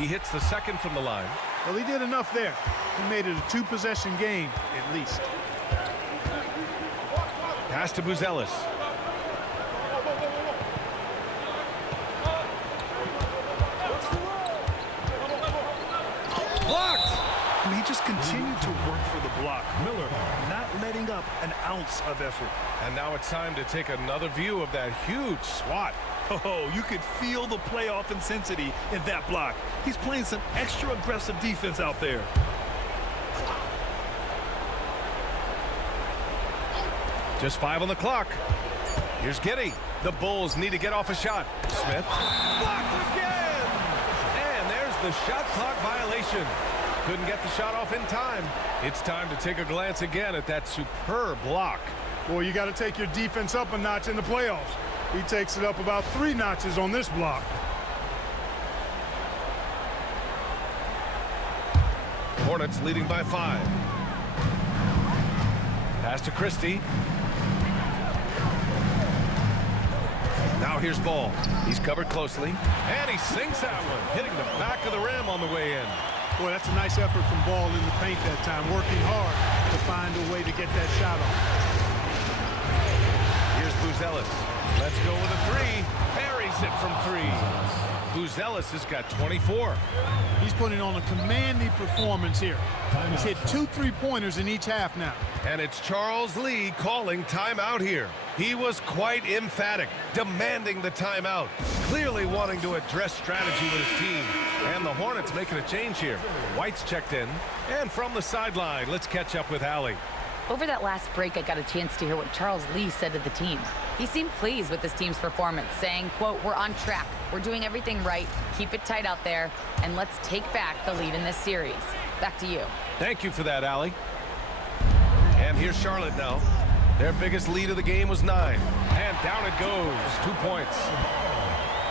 He hits the second from the line. Well, he did enough there. He made it a two-possession game, at least. Pass to Buzelis. Blocked! And he just continued to work for the block. Miller not letting up an ounce of effort. And now it's time to take another view of that huge swat. Oh, you could feel the playoff intensity in that block. He's playing some extra aggressive defense out there. Just 5 on the clock. Here's Giddey. The Bulls need to get off a shot. Smith. Blocked again! And there's the shot clock violation. Couldn't get the shot off in time. It's time to take a glance again at that superb block. Boy, you got to take your defense up a notch in the playoffs. He takes it up about 3 notches on this block. Hornets leading by 5. Pass to Christie. Now here's Ball. He's covered closely. And he sinks that one, hitting the back of the rim on the way in. Boy, that's a nice effort from Ball in the paint that time, working hard to find a way to get that shot off. Here's Buzelis. Let's go with a 3. Buries it from 3. Buzelis has got 24. He's putting on a commanding performance here. He's hit 2 3-pointers in each half now. And it's Charles Lee calling timeout here. He was quite emphatic, demanding the timeout, clearly wanting to address strategy with his team. And the Hornets making a change here. White's checked in. And from the sideline, let's catch up with Allie. Over that last break, I got a chance to hear what Charles Lee said to the team. He seemed pleased with his team's performance, saying, quote, "We're on track. We're doing everything right. Keep it tight out there, and let's take back the lead in this series." Back to you. Thank you for that, Allie. And here's Charlotte now. Their biggest lead of the game was 9. And down it goes. 2 points.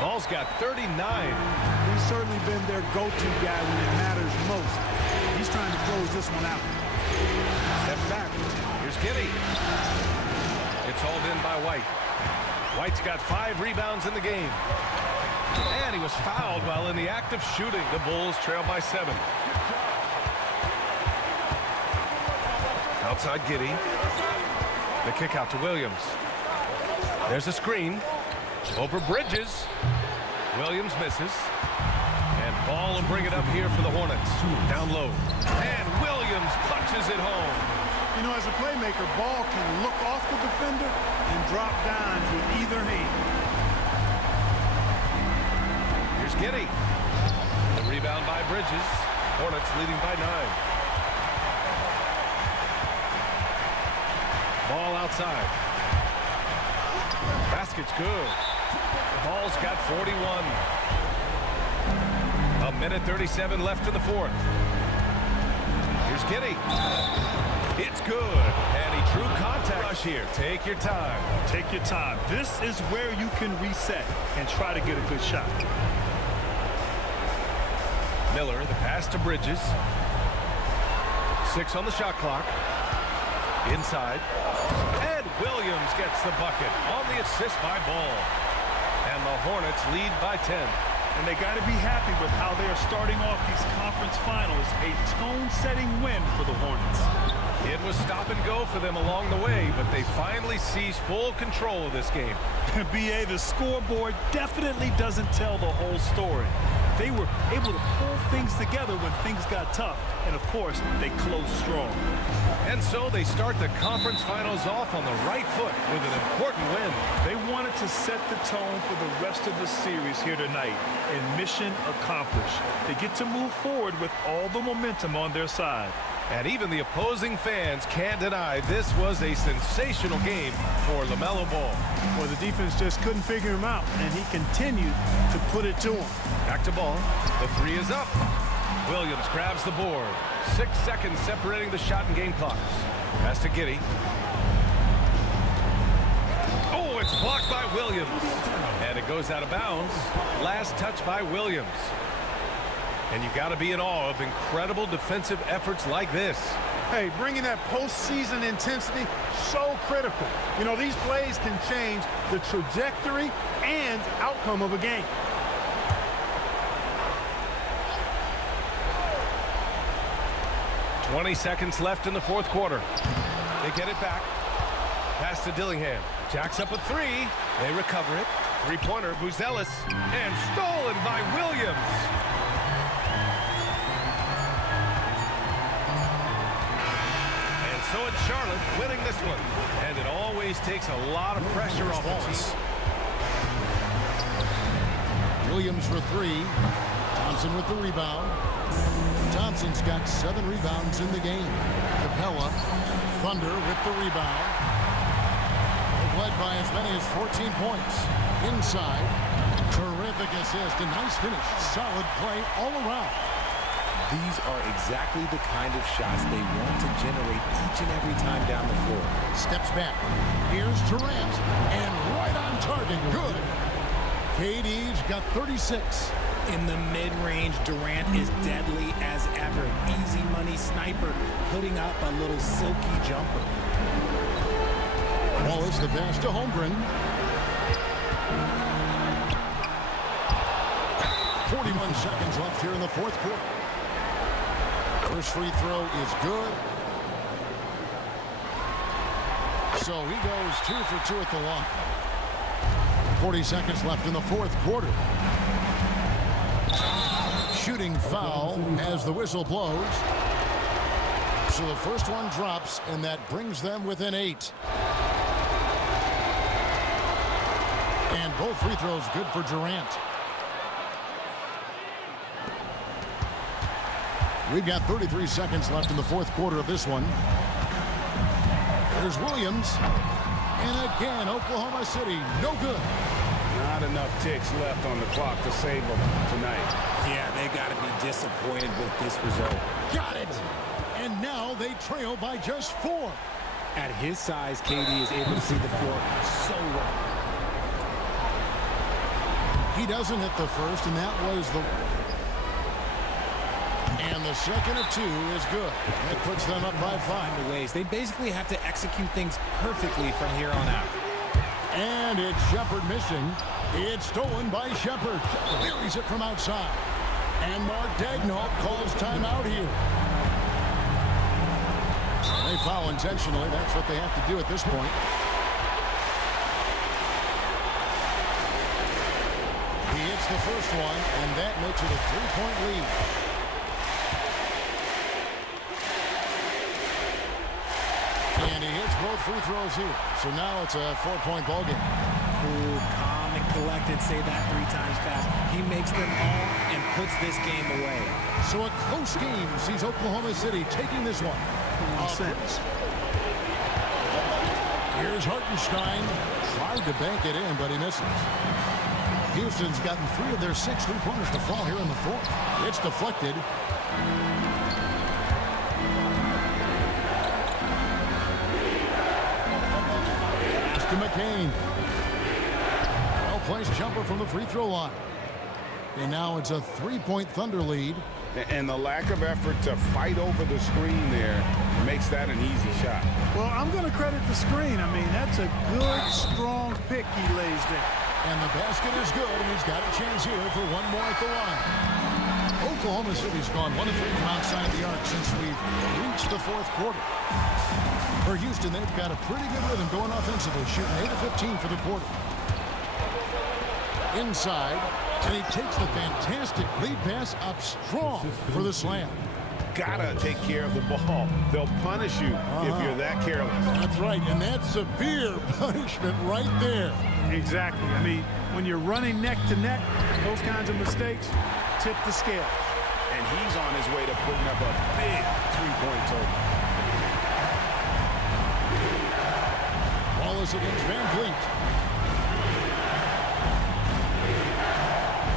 Ball's got 39. He's certainly been their go-to guy when it matters most. He's trying to close this one out. Steps back. Here's Giddey. It's hauled in by White. White's got 5 rebounds in the game. And he was fouled while in the act of shooting. The Bulls trail by 7. Outside Giddey. The kick out to Williams. There's a screen. Over Bridges. Williams misses. And Ball will bring it up here for the Hornets. Down low. And Williams punches it home. You know, as a playmaker, Ball can look off the defender and drop dimes with either hand. Here's Giddey. The rebound by Bridges. Hornets leading by 9. Ball outside. Basket's good. Ball's got 41. A minute 37 left in the 4th. Here's Giddey. It's good. And he drew contact. Rush here. Take your time. Take your time. This is where you can reset and try to get a good shot. Miller, the pass to Bridges. 6 on the shot clock. Inside. And Williams gets the bucket on the assist by Ball. And the Hornets lead by 10. And they got to be happy with how they are starting off these conference finals. A tone-setting win for the Hornets. It was stop and go for them along the way, but they finally seized full control of this game. BA, the scoreboard definitely doesn't tell the whole story. They were able to pull things together when things got tough. And, of course, they closed strong. And so they start the conference finals off on the right foot with an important win. They wanted to set the tone for the rest of the series here tonight, and mission accomplished. They get to move forward with all the momentum on their side. And even the opposing fans can't deny this was a sensational game for LaMelo Ball. Well, the defense just couldn't figure him out, and he continued to put it to him. Back to Ball. The 3 is up. Williams grabs the board. 6 seconds separating the shot and game clocks. Pass to Giddey. Oh, it's blocked by Williams. And it goes out of bounds. Last touch by Williams. And you got to be in awe of incredible defensive efforts like this. Hey, bringing that postseason intensity, so critical. You know, these plays can change the trajectory and outcome of a game. 20 seconds left in the fourth quarter. They get it back. Pass to Dillingham. Jacks up a three. They recover it. Three-pointer, Buzelis. And stolen by Williams. And so it's Charlotte winning this one. And it always takes a lot of pressure off the team. Williams for three. Thompson with the rebound. Thompson's got 7 rebounds in the game. Capella, Thunder with the rebound. They've led by as many as 14 points. Inside, terrific assist, a nice finish. Solid play all around. These are exactly the kind of shots they want to generate each and every time down the floor. Steps back. Here's Durant, and right on target. Good. KD's got 36. In the mid-range, Durant is deadly as ever. Easy money sniper, putting up a little silky jumper. Wallace the pass to Holmgren. 41 seconds left here in the fourth quarter. First free throw is good. So he goes 2 for 2 at the line. 40 seconds left in the fourth quarter. Shooting foul as the whistle blows. So the first one drops, and that brings them within 8. And both free throws good for Durant. We've got 33 seconds left in the fourth quarter of this one. There's Williams. And again, Oklahoma City, no good. Not enough ticks left on the clock to save them tonight. Yeah, they got to be disappointed with this result. Got it. And now they trail by just 4. At his size, KD is able to see the floor so well. He doesn't hit the first, and that was the... And the second of 2 is good. That puts them up by 5. Ways. They basically have to execute things perfectly from here on out. And it's Shepard missing. It's stolen by Shepard. Buries it from outside. And Mark Daigneault calls timeout here. They foul intentionally. That's what they have to do at this point. He hits the first one, and that makes it a 3-point lead. And he hits both free throws here. So now it's a 4-point ball game. Cool, calm, and collected. Say that 3 times fast. He makes them all and puts this game away. So a close game sees Oklahoma City taking this one. Here's Hartenstein. Tried to bank it in, but he misses. Houston's gotten 3 of their 6 3-pointers to fall here in the fourth. It's deflected. To McCain. Well-placed jumper from the free throw line. And now it's a 3-point Thunder lead. And the lack of effort to fight over the screen there makes that an easy shot. Well, I'm going to credit the screen. I mean, that's a good, strong pick he lays there. And the basket is good, and he's got a chance here for one more at the line. Oklahoma City's gone 1 of 3 from outside the arc since we've reached the fourth quarter. For Houston, they've got a pretty good rhythm going offensively, shooting 8 of 15 for the quarter. Inside, and he takes the fantastic lead pass up strong for the slam. Gotta take care of the ball. They'll punish you if you're that careless. That's right, and that's severe punishment right there. Exactly. I mean, when you're running neck to neck, those kinds of mistakes tip the scale. And he's on his way to putting up a big 3-point total. Wallace against Van Vliet.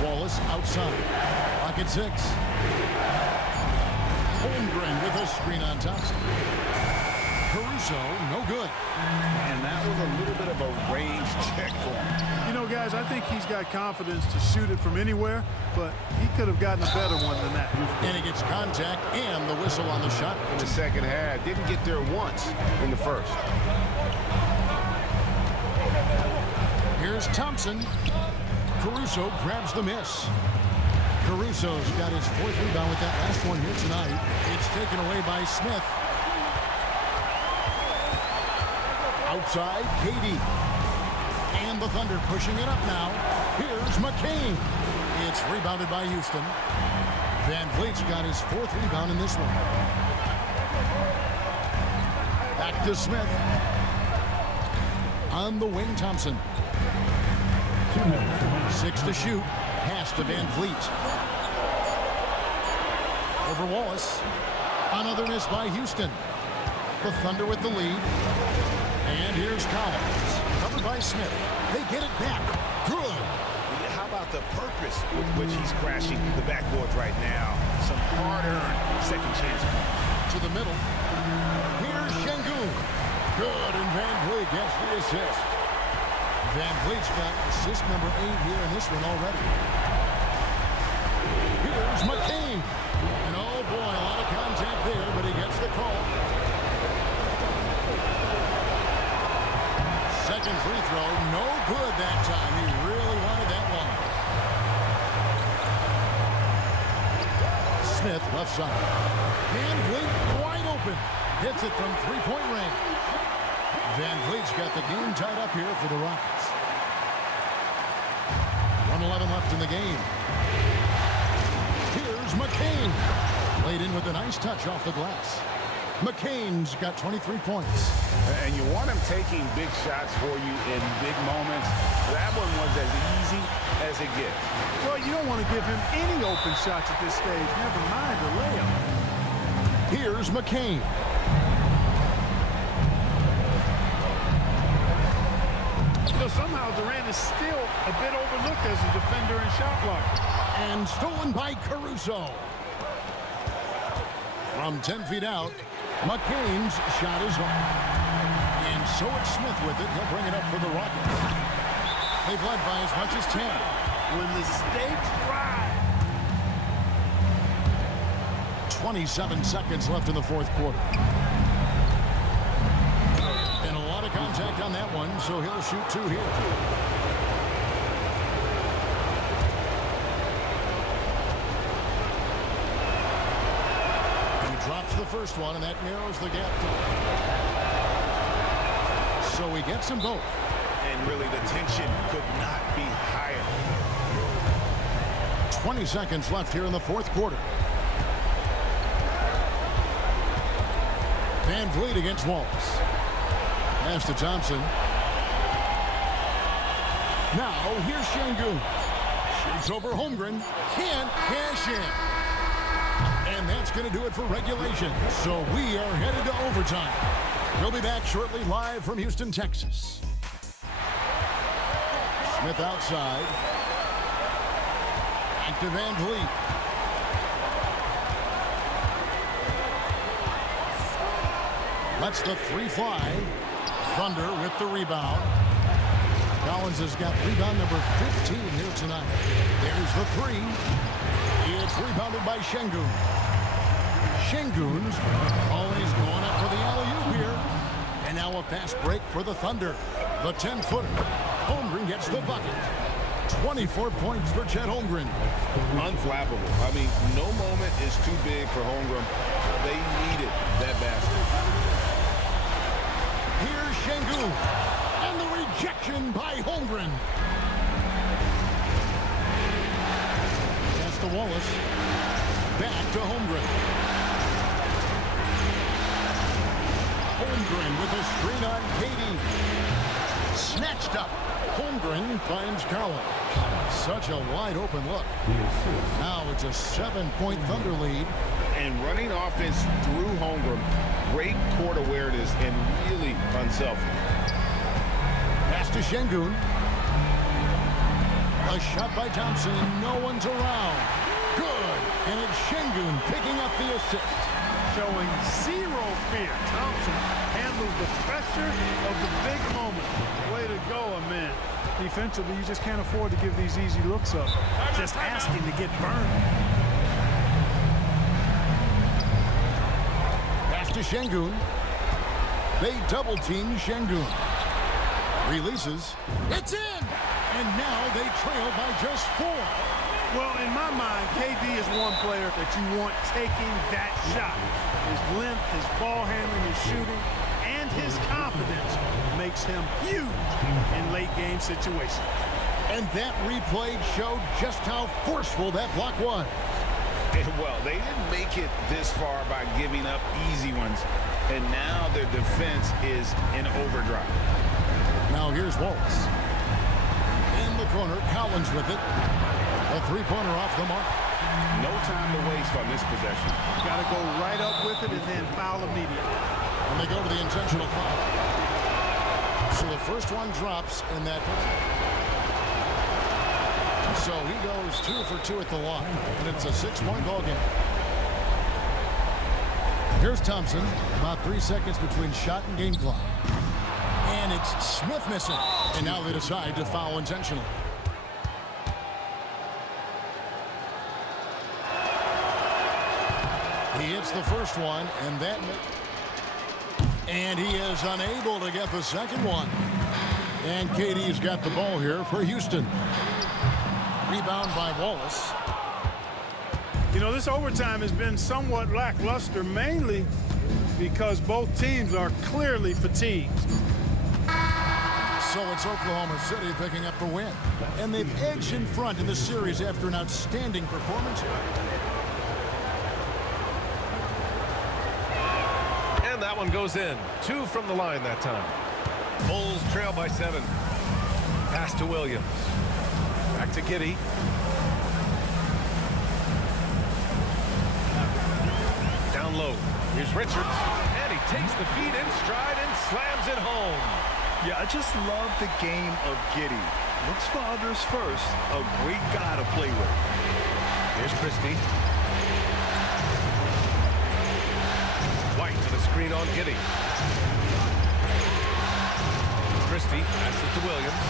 Wallace outside. Lock at 6. Holmgren with a screen on Thompson. Caruso, no good. And that was a little bit of a range check for him. You know, guys, I think he's got confidence to shoot it from anywhere, but he could have gotten a better one than that. And he gets contact and the whistle on the shot. In the second half, didn't get there once in the first. Here's Thompson. Caruso grabs the miss. Caruso's got his 4th rebound with that last one here tonight. It's taken away by Smith. Outside, Katie. And the Thunder pushing it up now. Here's McCain. It's rebounded by Houston. Van Vliet's got his 4th rebound in this one. Back to Smith. On the wing, Thompson. 6 to shoot. Pass to Van Vliet. Over Wallace. Another miss by Houston. The Thunder with the lead. And here's Collins. Covered by Smith. They get it back. Good. How about the purpose with which he's crashing the backboards right now? Some hard-earned second chance points. To the middle. Here's Şengün. Good, and Van Vliet gets the assist. Van Vliet's got assist number 8 here in this one already. Here's McCain. And oh boy, a lot of contact there, but he gets the call. Second free throw, no good that time. He really wanted that one. Smith, left side. Van Vliet wide open. Hits it from 3-point range. Van Vliet's got the game tied up here for the Rockets. 1:11 left in the game. Here's McCain. Laid in with a nice touch off the glass. McCain's got 23 points. And you want him taking big shots for you in big moments. That one was as easy as it gets. Well, you don't want to give him any open shots at this stage. Never mind the layup. Here's McCain. So somehow Durant is still a bit overlooked as a defender and shot blocker. And stolen by Caruso. From 10 feet out, McCain's shot is off. And so it's Smith with it. He'll bring it up for the Rockets. They've led by as much as 10. When the stakes rise. 27 seconds left in the 4th quarter. And a lot of contact on that one, so he'll shoot 2 here. He drops the first one, and that narrows the gap. So he gets them both. And really, the tension could not be higher. 20 seconds left here in the 4th quarter. Van Vliet against Wallace. Pass to Thompson. Now, here's Şengün. Shoots over Holmgren. Can't cash in. And that's going to do it for regulation. So we are headed to overtime. We'll be back shortly live from Houston, Texas. Smith outside. Back to Van Vliet. Lets the 3 fly. Thunder with the rebound. Collins has got rebound number 15 here tonight. There's the 3. It's rebounded by Şengün. Şengün's always going up for the alley-oop here. And now a fast break for the Thunder. The 10-footer. Holmgren gets the bucket. 24 points for Chet Holmgren. Unflappable. I mean, no moment is too big for Holmgren. They needed that basket. Here's Şengün. And the rejection by Holmgren. Pass to Wallace. Back to Holmgren. Holmgren with a screen on Katie. Snatched up. Holmgren finds Collins. Such a wide open look. Now it's a 7-point Thunder lead. And running offense through Holmgren. Great court awareness and really unselfish. Pass to Şengün. A shot by Thompson. No one's around. Good. And it's Şengün picking up the assist. Showing zero fear. Thompson handles the pressure of the big moment. Way to go, man. Defensively, you just can't afford to give these easy looks up. Just asking to get burned. Pass to Şengün. They double-team Şengün. Releases. It's in! And now they trail by just 4. Well, in my mind, KD is one player that you want taking that shot. His length, his ball handling, his shooting, and his confidence makes him huge in late-game situations. And that replay showed just how forceful that block was. Well, they didn't make it this far by giving up easy ones. And now their defense is in overdrive. Now here's Wallace. In the corner, Collins with it. A three-pointer off the mark. No time to waste on this possession. Got to go right up with it and then foul immediately. And they go to the intentional foul. So the first one drops in that. So he goes 2 for 2 at the line. And it's a 6-point ball game. Here's Thompson. About 3 seconds between shot and game clock. And it's Smith missing. And now they decide to foul intentionally. He hits the first one, and he is unable to get the second one. And KD's got the ball here for Houston. Rebound by Wallace. You know, this overtime has been somewhat lackluster, mainly because both teams are clearly fatigued. So it's Oklahoma City picking up the win. And they've edged in front in the series after an outstanding performance here. That one goes in. 2 from the line that time. Bulls trail by 7. Pass to Williams. Back to Giddey. Down low. Here's Richards. And he takes the feed in stride and slams it home. Yeah, I just love the game of Giddey. Looks for others first. A great guy to play with. Here's Christie. White to the screen on Giddey. Christie passes to Williams.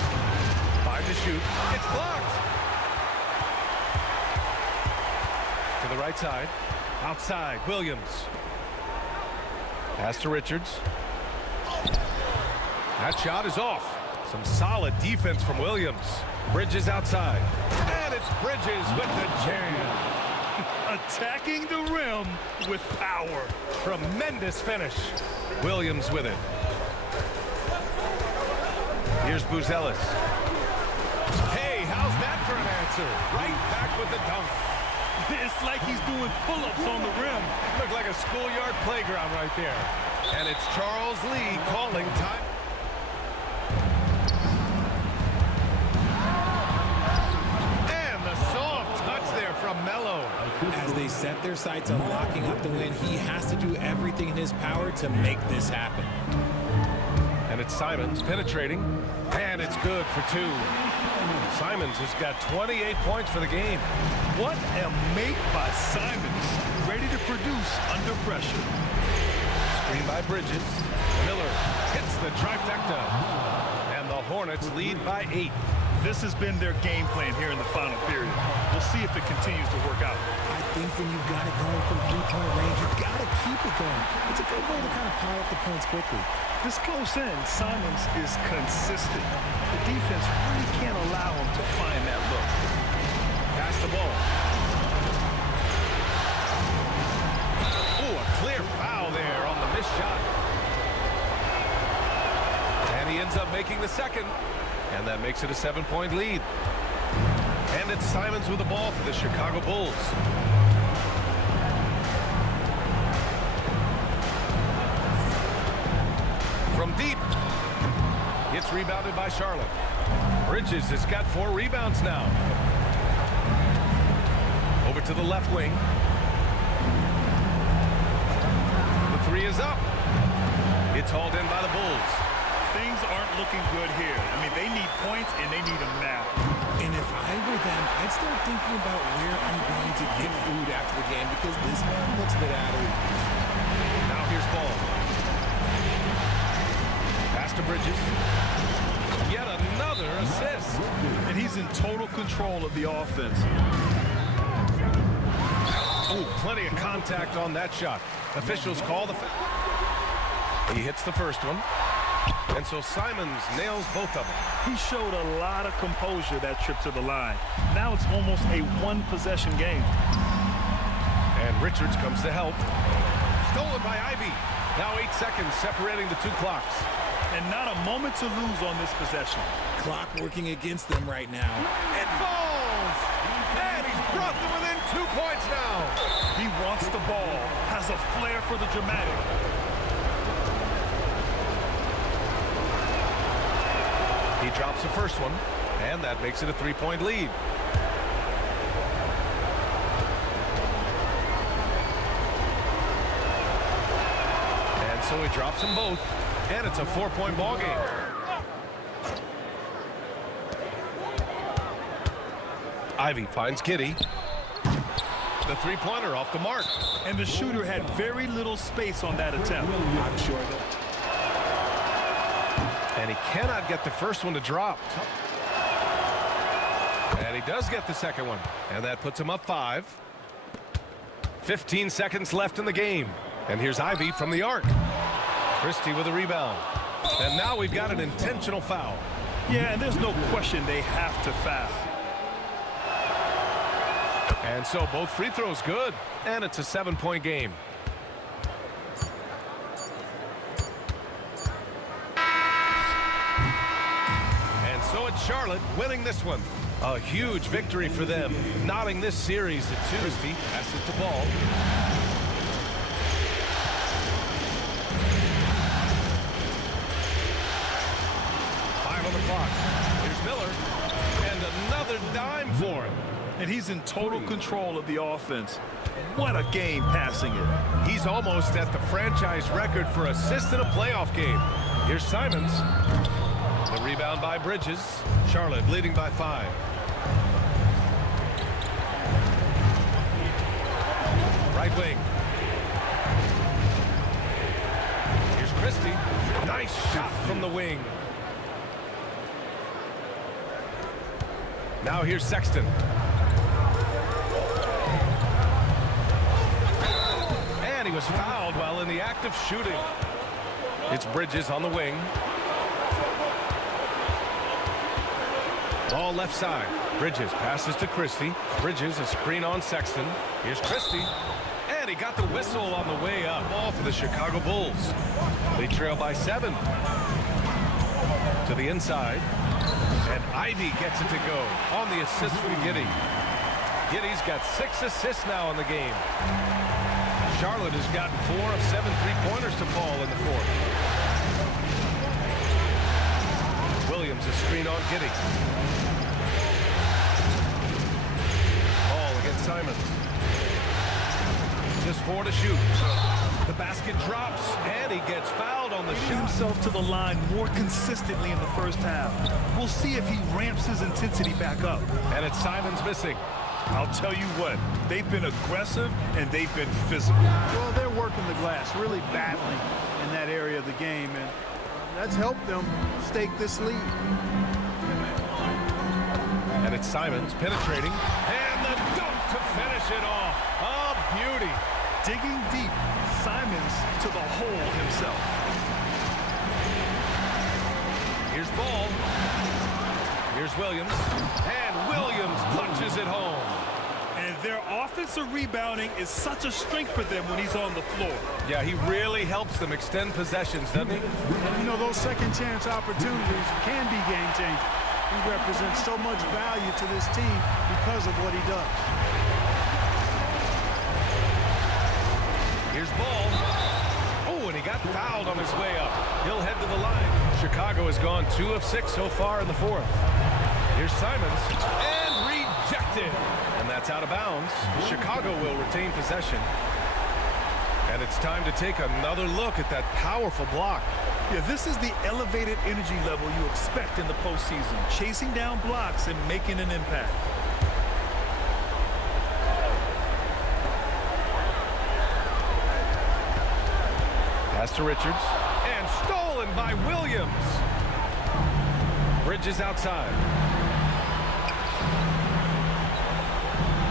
5 to shoot. It's blocked. To the right side. Outside. Williams. Pass to Richards. That shot is off. Some solid defense from Williams. Bridges outside. And it's Bridges with the jam. Attacking the rim with power. Tremendous finish. Williams with it. Here's Buzelis. Hey, how's that for an answer? Right back with the dunk. It's like he's doing pull-ups on the rim. Looked like a schoolyard playground right there. And it's Charles Lee calling time. And the soft touch there from Melo. As they set their sights on locking up the win, he has to do everything in his power to make this happen. And it's Simons penetrating. And it's good for 2. Simons has got 28 points for the game. What a make by Simons. Ready to produce under pressure. Screen by Bridges. Miller hits the trifecta. And the Hornets lead by 8. This has been their game plan here in the final period. We'll see if it continues to work out. I think when you've got it going from three-point range, you've got to keep it going. It's a good way to kind of pile up the points quickly. This close in, Simons is consistent. The defense really can't allow him to find that look. Pass the ball. Oh, a clear foul there on the missed shot. And he ends up making the second. And that makes it a 7-point lead. And it's Simons with the ball for the Chicago Bulls. From deep. It's rebounded by Charlotte. Bridges has got 4 rebounds now. Over to the left wing. The 3 is up. It's hauled in by the Bulls. Things aren't looking good here. I mean, they need points, and they need them now. And if I were them, I'd start thinking about where I'm going to get food after the game because this one looks a bit out of reach. Now here's Ball. Pass to Bridges. Yet another assist. And he's in total control of the offense. Oh, plenty of contact on that shot. Officials call the foul. He hits the first one. And so Simons nails both of them. He showed a lot of composure that trip to the line. Now it's almost a one-possession game. And Richards comes to help. Stolen by Ivy. Now 8 seconds separating the two clocks. And not a moment to lose on this possession. Clock working against them right now. It falls! And he's brought them within 2 points now. He wants the ball, has a flair for the dramatic. He drops the first one, and that makes it a 3-point lead. And so he drops them both, and it's a 4-point ball game. Ivy finds Giddey. The three-pointer off the mark. And the shooter had very little space on that attempt. I'm sure that. And he cannot get the first one to drop. And he does get the second one. And that puts him up 5. 15 seconds left in the game. And here's Ivy from the arc. Christie with a rebound. And now we've got an intentional foul. Yeah, and there's no question they have to foul. And so both free throws good. And it's a 7-point game. And so it's Charlotte winning this one. A huge victory for them, knotting this series at 2. Christie passes the ball. On the clock. Here's Miller. And another dime for him. And he's in total control of the offense. What a game passing it. He's almost at the franchise record for assists in a playoff game. Here's Simons. The rebound by Bridges. Charlotte leading by 5. Right wing. Here's Christie. Nice shot from the wing. Now here's Sexton. And he was fouled while in the act of shooting. It's Bridges on the wing. Ball left side. Bridges passes to Christie. Bridges a screen on Sexton. Here's Christie. And he got the whistle on the way up. Ball for the Chicago Bulls. They trail by 7. To the inside. And Ivy gets it to go on the assist from Giddey. Giddey's got 6 assists now in the game. Charlotte has gotten 4 of 7 three-pointers to fall in the 4th. Williams a screen on Giddey. Ball against Simons. Just 4 to shoot. The basket drops, and he gets fouled on the shot. Himself to the line more consistently in the first half. We'll see if he ramps his intensity back up. And it's Simons missing. I'll tell you what, they've been aggressive and they've been physical. Well, they're working the glass, really battling in that area of the game, and that's helped them stake this lead. And it's Simons penetrating, and the dunk to finish it off. A beauty. Digging deep, Simons to the hole himself. Here's Ball. Here's Williams. And Williams punches it home. And their offensive rebounding is such a strength for them when he's on the floor. Yeah, he really helps them extend possessions, doesn't he? You know, those second chance opportunities can be game changing. He represents so much value to this team because of what he does. Here's Ball. Oh, and he got fouled on his way up. He'll head to the line. Chicago has gone 2 of 6 so far in the 4th. Here's Simons. And rejected. And that's out of bounds. Chicago will retain possession. And it's time to take another look at that powerful block. Yeah, this is the elevated energy level you expect in the postseason. Chasing down blocks and making an impact. Pass to Richards. And stolen by Williams. Bridges outside.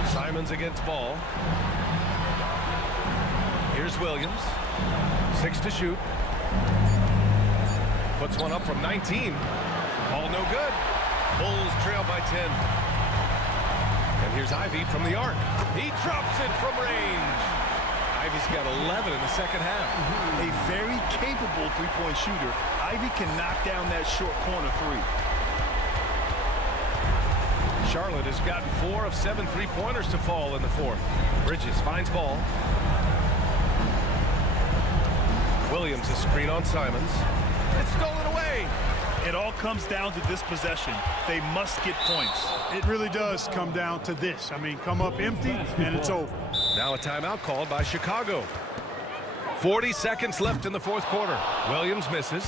Simons against Ball. Here's Williams. 6 to shoot. Puts puts one up from 19. Ball no good. Bulls trail by 10. And here's Ivey from the arc. He drops it from range. Ivey's got 11 in the second half. A very capable three-point shooter. Ivey can knock down that short corner three. Charlotte has gotten 4 of 7 three-pointers to fall in the fourth. Bridges finds ball. Williams a screen on Simons. It's stolen away. It all comes down to this possession. They must get points. It really does come down to this. I mean, come up empty, and it's over. Now a timeout called by Chicago. 40 seconds left in the fourth quarter. Williams misses.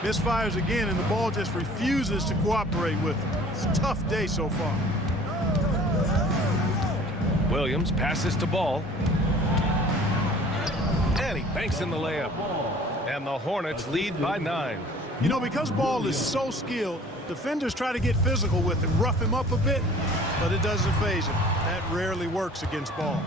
Misfires again, and the ball just refuses to cooperate with him. It's a tough day so far. Williams passes to Ball. And he banks in the layup. And the Hornets lead by 9. You know, because Ball is so skilled, defenders try to get physical with him, rough him up a bit, but it doesn't faze him. That rarely works against Ball.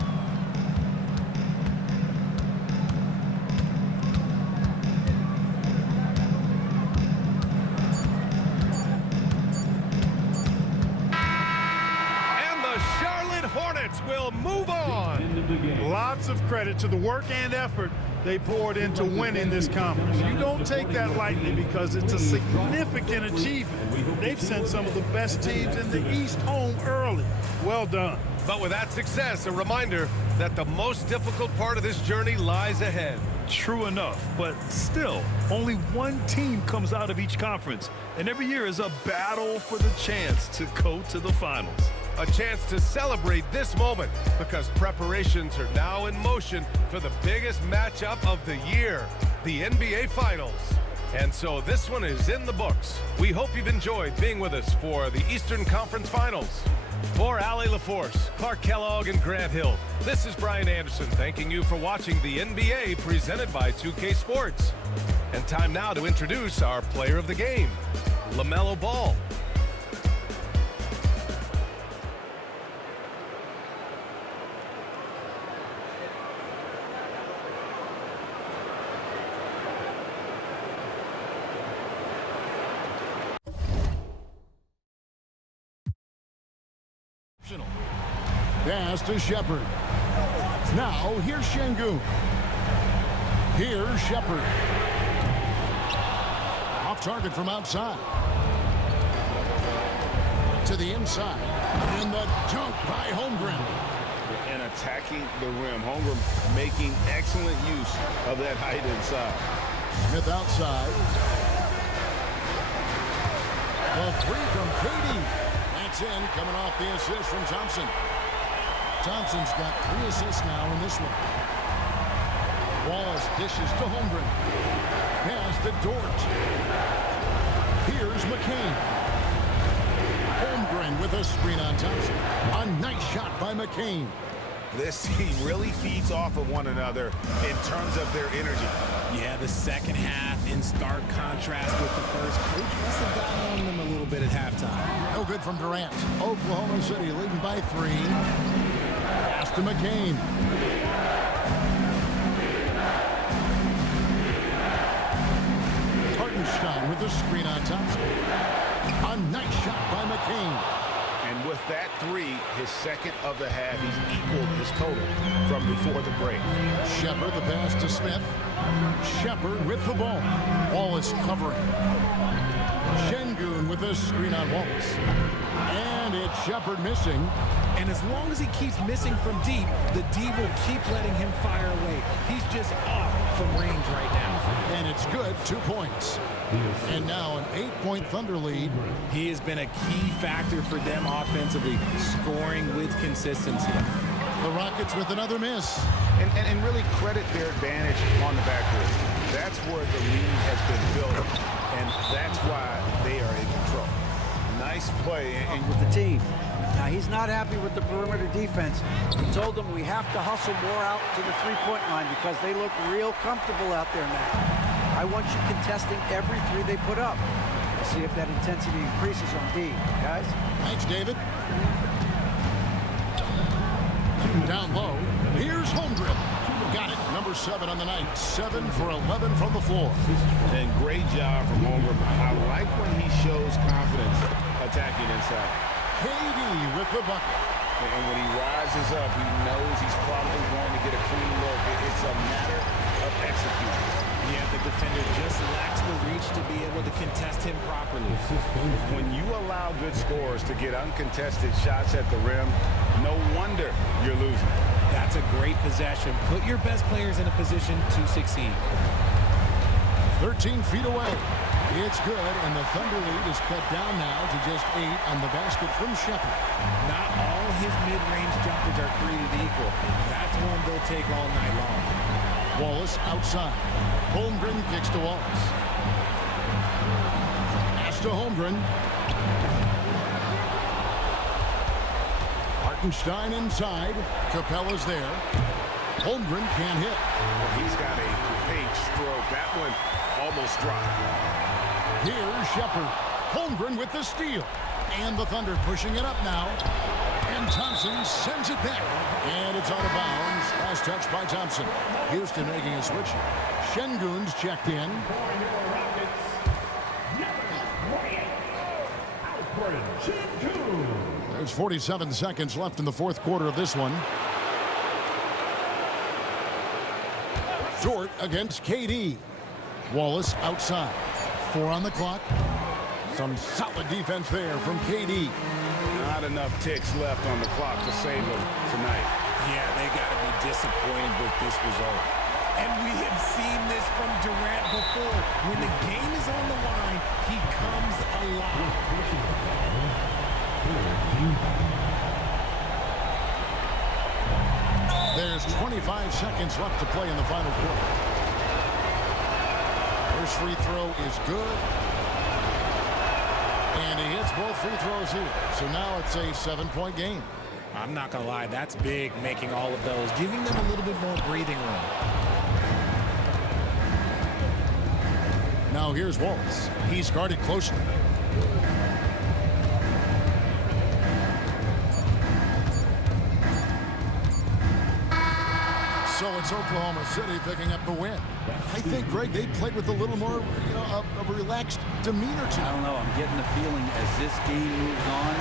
Will move on. Lots of credit to the work and effort they poured into winning this conference. You don't take that lightly because it's a significant achievement. They've sent some of the best teams in the East home early. Well done. But with that success, a reminder that the most difficult part of this journey lies ahead. True enough, but still, only one team comes out of each conference, and every year is a battle for the chance to go to the finals. A chance to celebrate this moment because preparations are now in motion for the biggest matchup of the year, the NBA Finals. And so this one is in the books. We hope you've enjoyed being with us for the Eastern Conference Finals. For Allie LaForce, Clark Kellogg, and Grant Hill, this is Brian Anderson thanking you for watching the NBA presented by 2K Sports. And time now to introduce our player of the game, LaMelo Ball. Pass to Shepard. Now here's Şengün. Here's Shepard. Off target from outside. To the inside. And the dunk by Holmgren. And attacking the rim. Holmgren making excellent use of that height inside. Smith outside. The three from KD. That's in, coming off the assist from Thompson. Thompson's got 3 assists now in this one. Wallace dishes to Holmgren. Pass to Dort. Here's McCain. Holmgren with a screen on Thompson. A nice shot by McCain. This team really feeds off of one another in terms of their energy. Yeah, the second half in stark contrast with the first. Coach must have gotten on them a little bit at halftime. No good from Durant. Oklahoma City leading by 3. Pass to McCain. Hartenstein with the screen on Thompson. A nice shot by McCain. And with that 3, his second of the half, he's equaled his total from before the break. Shepard, the pass to Smith. Shepard with the ball. Wallace covering. Şengün with a screen on Wallace. And it's Shepard missing. And as long as he keeps missing from deep, the D will keep letting him fire away. He's just off from range right now. And it's good, 2 points. And now an 8-point Thunder lead. He has been a key factor for them offensively, scoring with consistency. The Rockets with another miss. And really credit their advantage on the backcourt. That's where the lead has been built, and that's why they are in control. Nice play. And with the team. Now, he's not happy with the perimeter defense. He told them we have to hustle more out to the three-point line because they look real comfortable out there now. I want you contesting every 3 they put up. Let's see if that intensity increases on D, guys. Thanks, David. Down low. Here's Holmgren. Got it. number 7 on the night. 7 for 11 from the floor. And great job from Holmgren. I like when he shows confidence attacking inside. KD with the bucket. And when he rises up, he knows he's probably going to get a clean look. It's a matter of executing. Yeah, the defender just lacks the reach to be able to contest him properly. When you allow good scorers to get uncontested shots at the rim, no wonder you're losing. That's a great possession. Put your best players in a position to succeed. 13 feet away. It's good, and the Thunder lead is cut down now to just 8 on the basket from Shepherd. Not all his mid-range jumpers are created equal. That's one they'll take all night long. Wallace outside. Holmgren kicks to Wallace. Pass to Holmgren. Hartenstein inside. Capella's there. Holmgren can't hit. Well, he's got a great stroke. That one almost dropped. Here's Shepherd. Holmgren with the steal. And the Thunder pushing it up now. And Thompson sends it back. And it's out of bounds. Last touch by Thompson. Houston making a switch. Şengün's checked in. There's 47 seconds left in the fourth quarter of this one. Short against KD. Wallace outside. 4 on the clock. Some solid defense there from KD. Not enough ticks left on the clock to save them tonight. Yeah, they got to be disappointed with this result. And we have seen this from Durant before. When the game is on the line, he comes alive. There's 25 seconds left to play in the final quarter. First free throw is good. And he hits both free throws here. So now it's a 7-point game. I'm not going to lie, that's big, making all of those, giving them a little bit more breathing room. Now here's Wallace. He's guarded closely. So it's Oklahoma City picking up the win. I think, Greg, they played with a little more, a relaxed demeanor tonight. I don't know. I'm getting the feeling as this game moves on,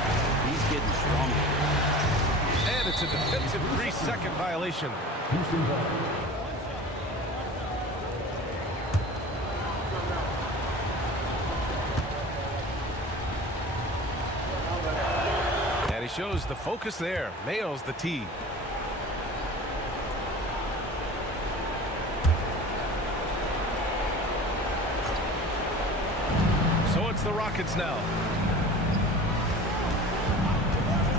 he's getting stronger. And it's a defensive 3-second violation. And he shows the focus there. Nails the tee. So it's the Rockets now.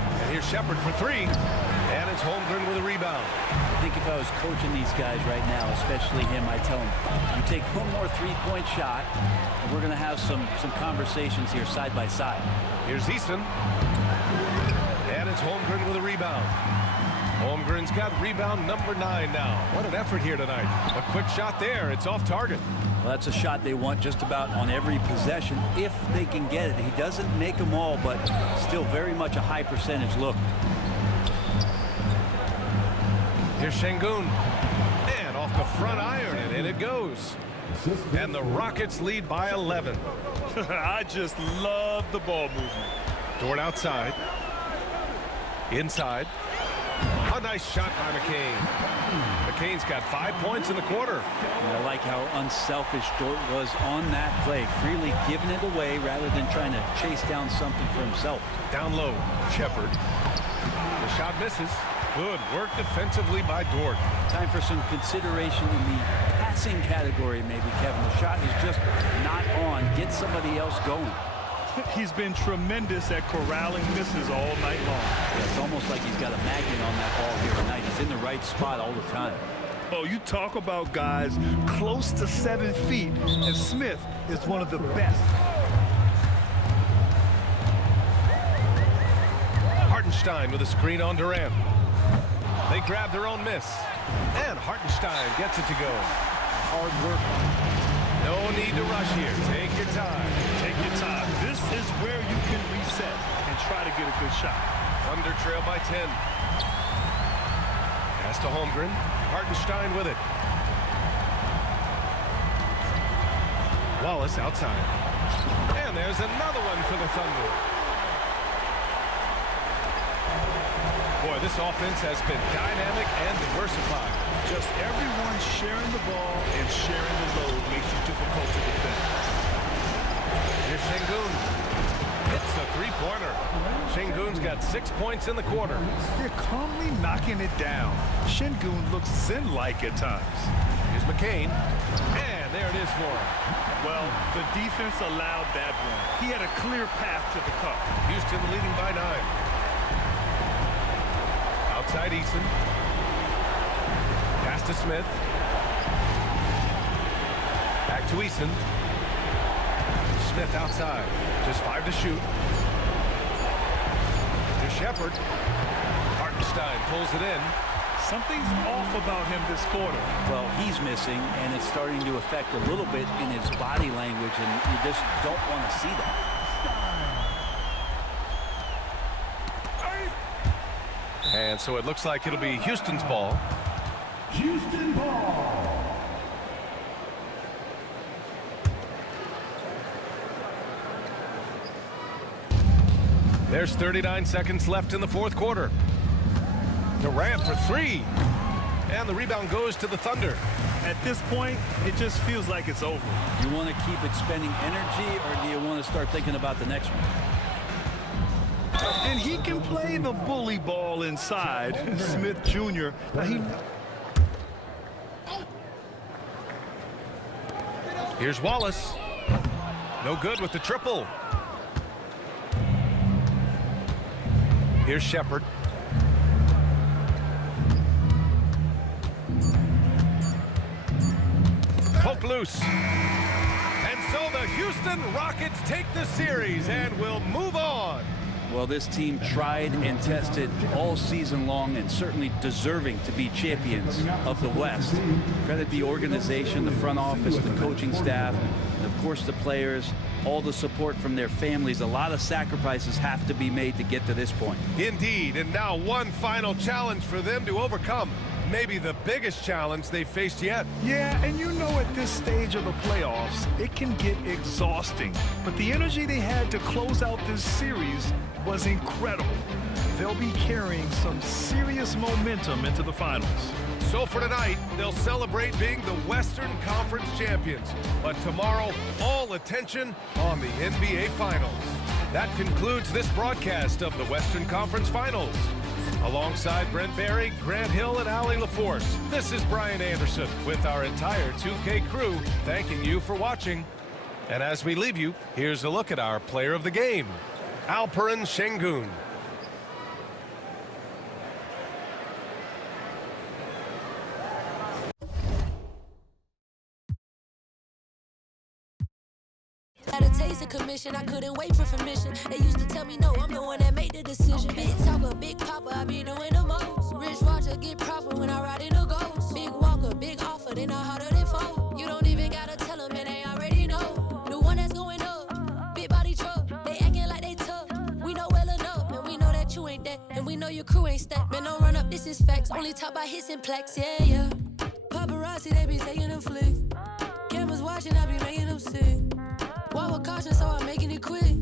And here's Shepherd for 3. And it's Holmgren with a rebound. I think if I was coaching these guys right now, especially him, I'd tell him, you take one more three-point shot, and we're going to have some conversations here side by side. Here's Easton. And it's Holmgren with a rebound. Holmgren's got rebound number 9 now. What an effort here tonight. A quick shot there. It's off target. Well, that's a shot they want just about on every possession if they can get it. He doesn't make them all, but still very much a high percentage look. Here's Şengün. And off the front iron, and in it goes. And the Rockets lead by 11. I just love the ball movement. Dort outside. Inside. A nice shot by McCain. McCain's got 5 points in the quarter. And I like how unselfish Dort was on that play, freely giving it away rather than trying to chase down something for himself. Down low, Shepherd. The shot misses. Good work defensively by Dort. Time for some consideration in the passing category, maybe, Kevin. The shot is just not on. Get somebody else going. He's been tremendous at corralling misses all night long. Yeah, it's almost like he's got a magnet on that ball here tonight. He's in the right spot all the time. Oh, you talk about guys close to 7 feet, and Smith is one of the best. Hartenstein with a screen on Durant. They grab their own miss. And Hartenstein gets it to go. Hard work. No need to rush here. Take your time. Take your time. This is where you can reset and try to get a good shot. Thunder trail by 10. Pass to Holmgren. Hartenstein with it. Wallace outside. And there's another one for the Thunder. Boy, this offense has been dynamic and diversified. Just everyone sharing the ball and sharing the load makes it difficult to defend. Here's Şengün. Hits a three-pointer. Şengün's got 6 points in the quarter. They're calmly knocking it down. Şengün looks zen-like at times. Here's McCain. And there it is for him. Well, the defense allowed that one. He had a clear path to the cup. Houston leading by 9. Outside Eason. Pass to Smith. Back to Eason. Smith outside. Just 5 to shoot. Here's Shepherd. Hartenstein pulls it in. Something's off about him this quarter. Well, he's missing, and it's starting to affect a little bit in his body language, and you just don't want to see that. And so it looks like it'll be Houston's ball. Houston ball. There's 39 seconds left in the fourth quarter. Durant for 3. And the rebound goes to the Thunder. At this point, it just feels like it's over. You want to keep expending energy, or do you want to start thinking about the next one? And he can play the bully ball inside. Smith Jr. Here's Wallace. No good with the triple. Here's Shepherd. Poke loose. And so the Houston Rockets take the series and will move on. Well, this team tried and tested all season long and certainly deserving to be champions of the West. Credit the organization, the front office, the coaching staff, and of course the players, all the support from their families. A lot of sacrifices have to be made to get to this point. Indeed, and now one final challenge for them to overcome. Maybe the biggest challenge they've faced yet. Yeah, and you know at this stage of the playoffs, it can get exhausting. But the energy they had to close out this series was incredible. They'll be carrying some serious momentum into the finals. So for tonight, they'll celebrate being the Western Conference champions. But tomorrow, all attention on the NBA Finals. That concludes this broadcast of the Western Conference Finals. Alongside Brent Barry, Grant Hill, and Allie LaForce, this is Brian Anderson with our entire 2K crew thanking you for watching. And as we leave you, here's a look at our player of the game, Alperen Şengün. Had a taste of commission, I couldn't wait for permission. They used to tell me no, I'm the one that made the decision. Big talker, big papa, I be doing the most. Rich Roger get proper when I ride in a ghost. Big walker, big offer, they know harder than fold. You don't even gotta tell them and they already know. The one that's going up, big body truck. They acting like they tough, we know well enough. And we know that you ain't that, and we know your crew ain't stacked. Man, don't run up, this is facts. Only talk by hits and plaques, yeah, yeah. Paparazzi, they be taking them flicks. Cameras watching, I be making them sick. Walk with caution, so I'm making it quick.